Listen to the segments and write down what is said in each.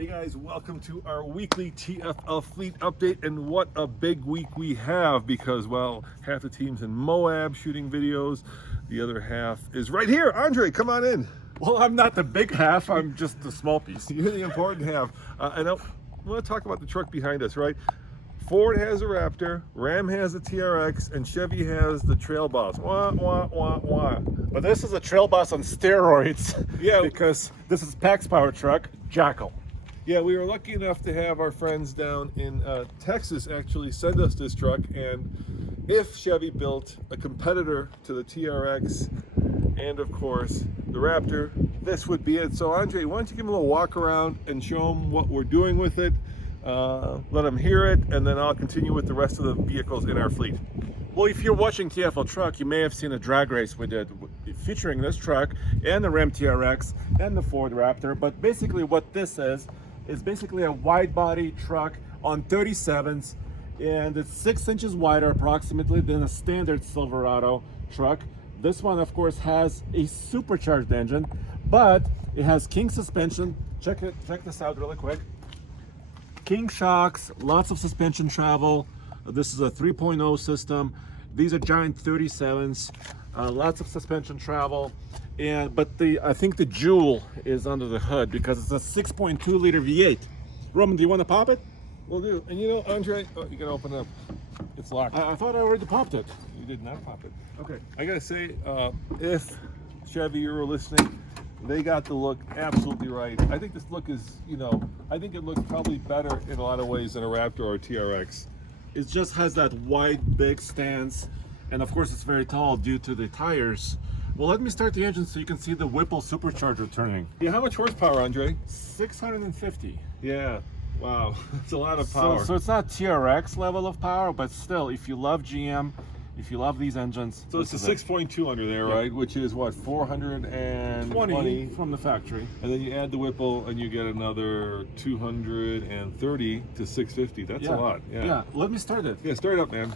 Hey guys, welcome to our weekly TFL fleet update, and what a big week we have because, well, half the team's in Moab shooting videos, the other half is right here. Andre, come on in. Well, I'm not the big half, I'm just the small piece. You're the important half. I want to talk about the truck behind us, right? Ford has a Raptor, Ram has a TRX, and Chevy has the Trail Boss. Wah, wah, wah, wah. But this is a Trail Boss on steroids. Yeah. Because this is Pack's power truck, Jackal. Yeah, we were lucky enough to have our friends down in Texas actually send us this truck, and if Chevy built a competitor to the TRX and of course the Raptor, this would be it. So Andre, why don't you give them a little walk around and show them what we're doing with it, let them hear it, and then I'll continue with the rest of the vehicles in our fleet. Well, if you're watching TFL Truck, you may have seen a drag race we did featuring this truck and the Ram TRX and the Ford Raptor. But basically what this is basically a wide body truck on 37s, and it's 6 inches wider approximately than a standard Silverado truck. This one of course has a supercharged engine, but it has King suspension. Check this out really quick. King shocks, lots of suspension travel. This is a 3.0 system. These are giant 37s, lots of suspension travel. But I think the jewel is under the hood because it's a 6.2 liter V8. Roman, do you want to pop it? We'll do. And you know, Andre, you can open it up. It's locked. I thought I already popped it. You did not pop it. Okay. I gotta say, if Chevy, you were listening, they got the look absolutely right. I think this look is, I think it looks probably better in a lot of ways than a Raptor or a TRX. It just has that wide, big stance, and of course it's very tall due to the tires. Well, let me start the engine so you can see the Whipple supercharger turning. Yeah, how much horsepower, Andre? 650. Yeah, wow, it's a lot of power. So it's not TRX level of power, but still, if you love GM, if you love these engines. So it's a 6.2 under there, yeah, right? Which is what, 420 from the factory. And then you add the Whipple and you get another 230 to 650. That's a lot. Yeah, let me start it. Yeah, start it up, man.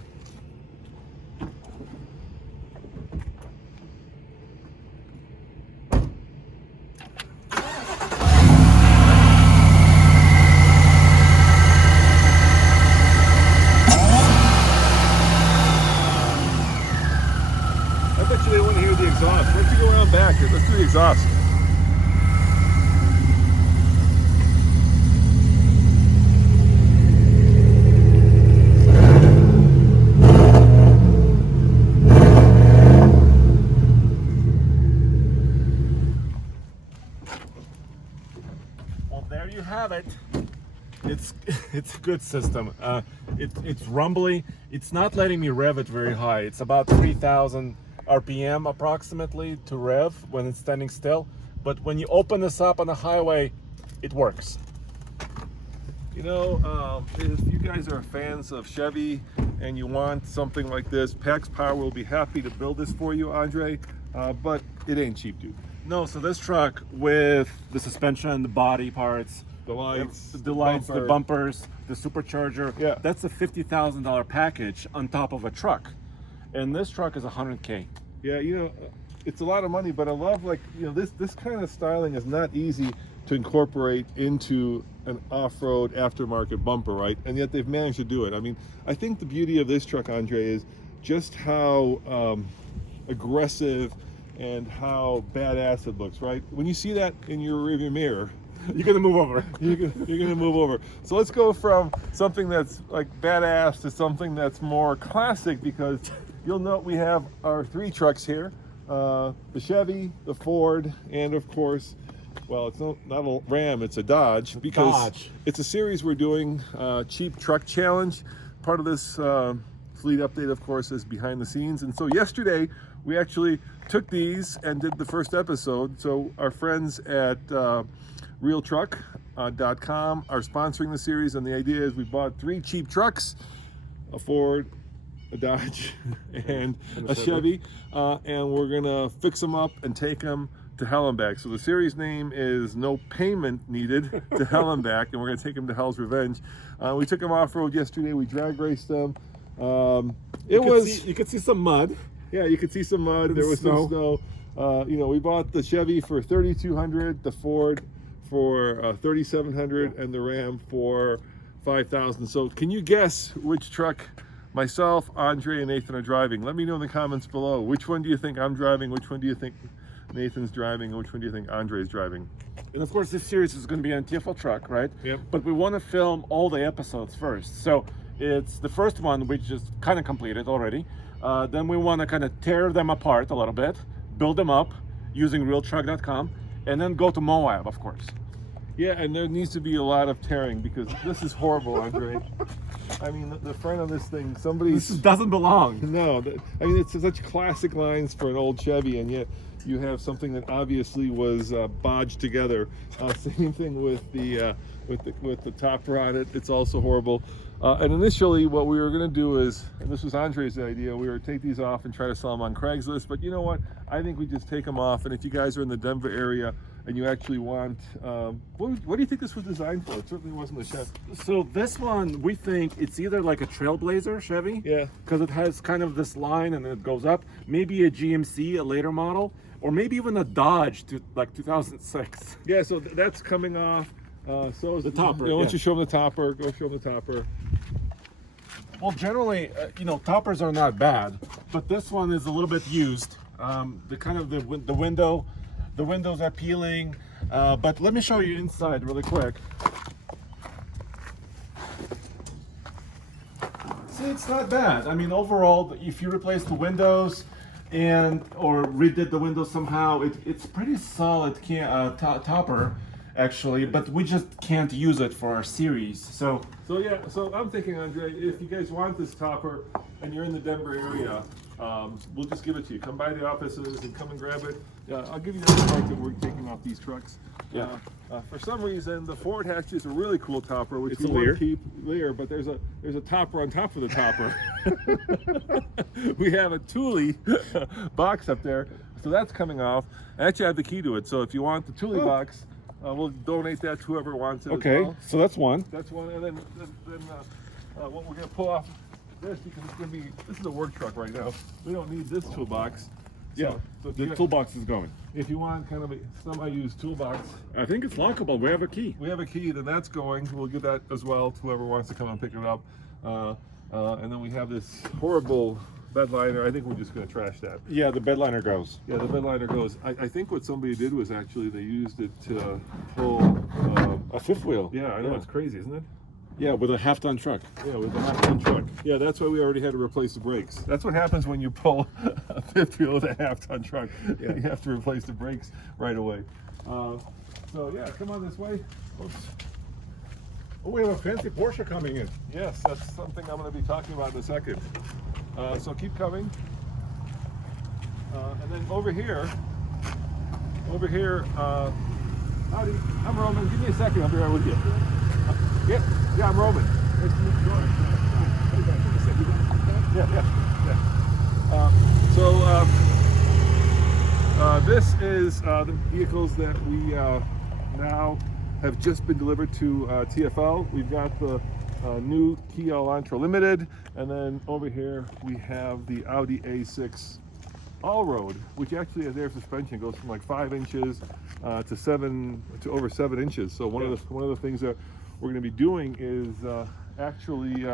I bet you they want to hear the exhaust. Why don't you go around back here? Let's do the exhaust. Well, there you have it. It's a good system. It's rumbly. It's not letting me rev it very high. It's about 3,000 RPM approximately to rev when it's standing still. But when you open this up on the highway, it works. If you guys are fans of Chevy and you want something like this, Pack's Power will be happy to build this for you, Andre, but it ain't cheap, dude. No, so this truck with the suspension, the body parts, The lights, the bumpers, the supercharger, yeah, that's a $50,000 package on top of a truck. And this truck is $100K. Yeah, it's a lot of money, but I love, this kind of styling is not easy to incorporate into an off-road aftermarket bumper, right? And yet they've managed to do it. I mean, I think the beauty of this truck, Andre, is just how aggressive and how badass it looks, right? When you see that in your rearview mirror, You're gonna move over. you're gonna move over. So let's go from something that's like badass to something that's more classic, because you'll note we have our 3 trucks here, the Chevy, the Ford, and of course, well, it's not a Ram, it's a Dodge, because it's a series we're doing, Cheap Truck Challenge. Part of this fleet update, of course, is behind the scenes. And so yesterday, we actually took these and did the first episode. So our friends at realtruck.com are sponsoring the series, and the idea is we bought 3 cheap trucks, a Ford, a Dodge, and a Chevy, and we're gonna fix them up and take them to hell and back. So the series name is No Payment Needed to Hell and Back, and we're gonna take them to Hell's Revenge. We took them off-road yesterday. We drag raced them. You could see some mud. Yeah, you could see some mud. There was some snow. We bought the Chevy for $3,200, the Ford for 3,700 and the Ram for 5,000. So can you guess which truck myself, Andre, and Nathan are driving? Let me know in the comments below. Which one do you think I'm driving? Which one do you think Nathan's driving? And which one do you think Andre's driving? And of course, this series is going to be on TFL Truck, right? Yep. But we want to film all the episodes first. So it's the first one, which is kind of completed already. Then we want to kind of tear them apart a little bit, build them up using realtruck.com, and then go to Moab, of course. Yeah, and there needs to be a lot of tearing because this is horrible, Andre. I mean, the front of this thing, This doesn't belong. No, I mean, it's such classic lines for an old Chevy, and yet you have something that obviously was bodged together. Same thing with the topper on it. It's also horrible. And initially, what we were going to do is, and this was Andre's idea, we were to take these off and try to sell them on Craigslist. But you know what? I think we just take them off. And if you guys are in the Denver area and you actually want, what do you think this was designed for? It certainly wasn't a Chevy. So this one, we think it's either like a Trailblazer Chevy, Yeah. because it has kind of this line and it goes up. Maybe a GMC, a later model, or maybe even a Dodge to like 2006. Yeah, so that's coming off. So is The topper, You know, Why don't yeah. you show them the topper? Go show them the topper. Well, generally, toppers are not bad, but this one is a little bit used. The windows are peeling. But let me show you inside really quick. See, it's not bad. I mean, overall, if you replace the windows or redid the windows somehow, it's pretty solid topper, actually. But we just can't use it for our series. So So I'm thinking, Andre, if you guys want this topper and you're in the Denver area, we'll just give it to you. Come by the offices and come and grab it. I'll give you the other part that we're taking off these trucks. Yeah. For some reason, the Ford hatch is a really cool topper, which It's we a want Lear. to keep Lear, but there's a topper on top of the topper. We have a Thule box up there, so that's coming off. I actually have the key to it, so if you want the Thule box, we'll donate that to whoever wants it. As okay, well. so that's one. That's one, and then what we're gonna pull off this because this is a work truck right now. We don't need this toolbox. Yeah, So if the you- toolbox is going. If you want kind of a semi-used toolbox, I think it's lockable. We have a key. we have a key. Then that's going. We'll give that as well to whoever wants to come and pick it up. And then we have this horrible bed liner. I think we're just gonna trash that. Yeah, the bed liner goes. Yeah, the bed liner goes. I think what somebody did was actually they used it to pull. A fifth wheel. Yeah, I know it's crazy, isn't it? Yeah, with a half-ton truck. Yeah, with the half-ton truck. Yeah, that's why we already had to replace the brakes. That's what happens when you pull a fifth wheel with a half-ton truck. Yeah. You have to replace the brakes right away. So yeah, come on this way. Oops. Oh, we have a fancy Porsche coming in. Yes, that's something I'm going to be talking about in a second. So keep coming. And then over here, howdy, I'm Roman. Give me a second, I'll be right with you. Yeah, I'm Roman. Nice to meet you. Yeah. This is the vehicles that we now have just been delivered to TFL. We've got the new Kia Elantra Limited, and then over here we have the Audi A6 all-road, which actually has air suspension. It goes from like 5 inches to over 7 inches. So one of the things that we're going to be doing is actually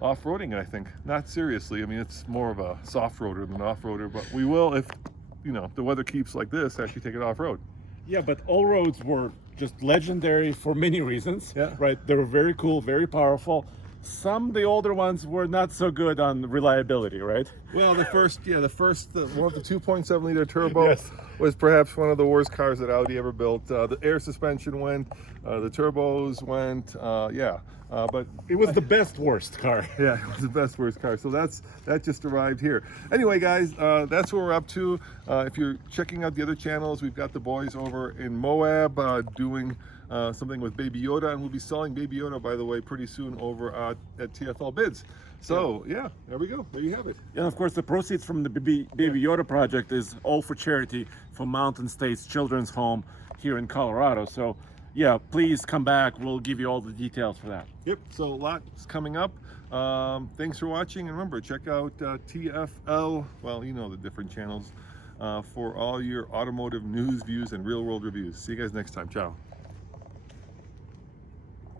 off-roading it. I think not seriously. I mean, it's more of a soft roader than an off-roader, but we will, if the weather keeps like this, actually take it off-road. Yeah, but all roads were just legendary for many reasons. Yeah. Right. They were very cool, very powerful. Some of the older ones were not so good on reliability, right? Well, the one with the 2.7 liter turbo Yes. was perhaps one of the worst cars that Audi ever built. The air suspension went, the turbos went, but It was the best worst car. yeah, it was the best worst car. So that just arrived here. Anyway, guys, that's what we're up to. If you're checking out the other channels, we've got the boys over in Moab doing something with Baby Yoda, and we'll be selling Baby Yoda, by the way, pretty soon over at TFL Bids. So yeah, there we go. There you have it. And of course, the proceeds from the Baby Yoda project is all for charity for Mountain States Children's Home here in Colorado. So yeah, please come back. We'll give you all the details for that. Yep. So a lot's coming up. Thanks for watching, and remember, check out TFL. Well, you know the different channels for all your automotive news, views, and real-world reviews. See you guys next time. Ciao.